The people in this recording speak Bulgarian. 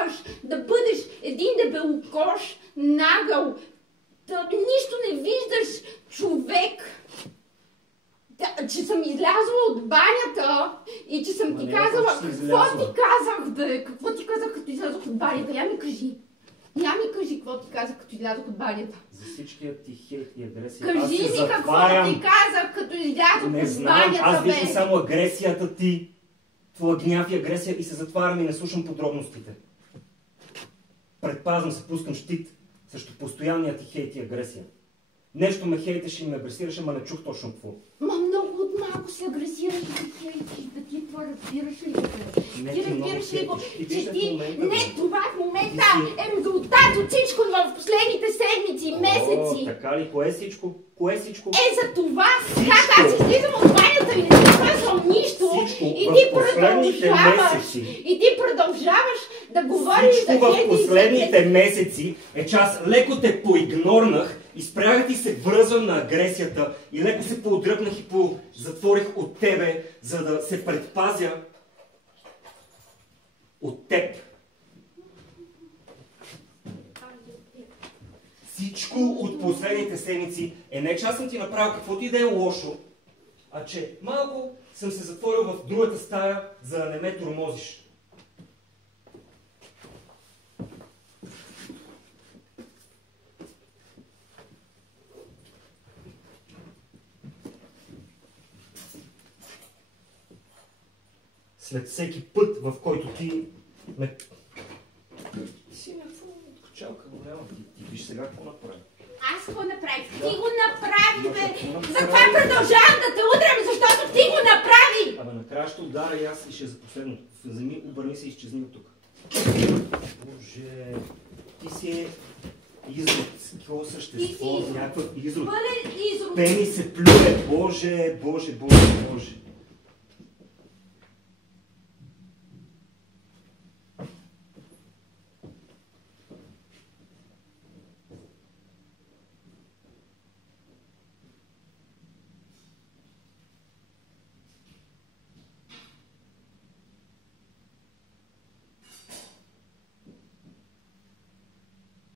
продължаваш да бъдеш един дебелокош, нагъл, нищо не виждаш човек, че съм излязла от банята и че съм ти казала... Какво ти казах, бе? Какво ти казах, като излязох от банята? Я ми кажи. Я ми кажи какво ти казах, като излязох от банята. За всичкият ти хейт и агресия. Кажи ми какво ти казах, като излязох от банята, бе. Не знам, аз виждам само агресията ти, твоя гняв и агресия и се затварям и не слушам подробностите. Предпазвам се, пускам щит срещу постоянния ти хейт и агресия. Нещо ме хейтеше и ме агресираше, ма не чух точно какво. Ма много от малко се агресираш и ти хейтиш, да ти това разбираш ли? Ти разбираш ли го, че ти... Не, това в момента е резултат от всичко в последните седмици и месеци. О, така ли? Кое е всичко? Кое е всичко? За това, как аз излизам от банята и не ти казвам нищо. И ти продължаваш да говориш за всичко в последните месеци е, че аз леко те поигнорнах и спрях да ти се връзвам на агресията и леко се поотдръпнах и затворих от тебе, за да се предпазя от теб. Всичко от последните седмици е не че аз съм ти направил каквото и да е лошо, а че малко съм се затворил в другата стая, за да не ме тормозиш. След всеки път, в който ти ме... Си някаква качалка голяма. Ти виж сега какво направи. Аз какво направих? Ти го направи, бе! Затова продължавам да те удрям, защото ти го направи! Абе, накрая ще удара и аз и ще е за последно. Вземи, обърни се и изчезни от тук. Боже, ти си изрод. Какво същество? Някакъв изрод. Пълен изрод. Пени се плюе. Боже, Боже, Боже, Боже.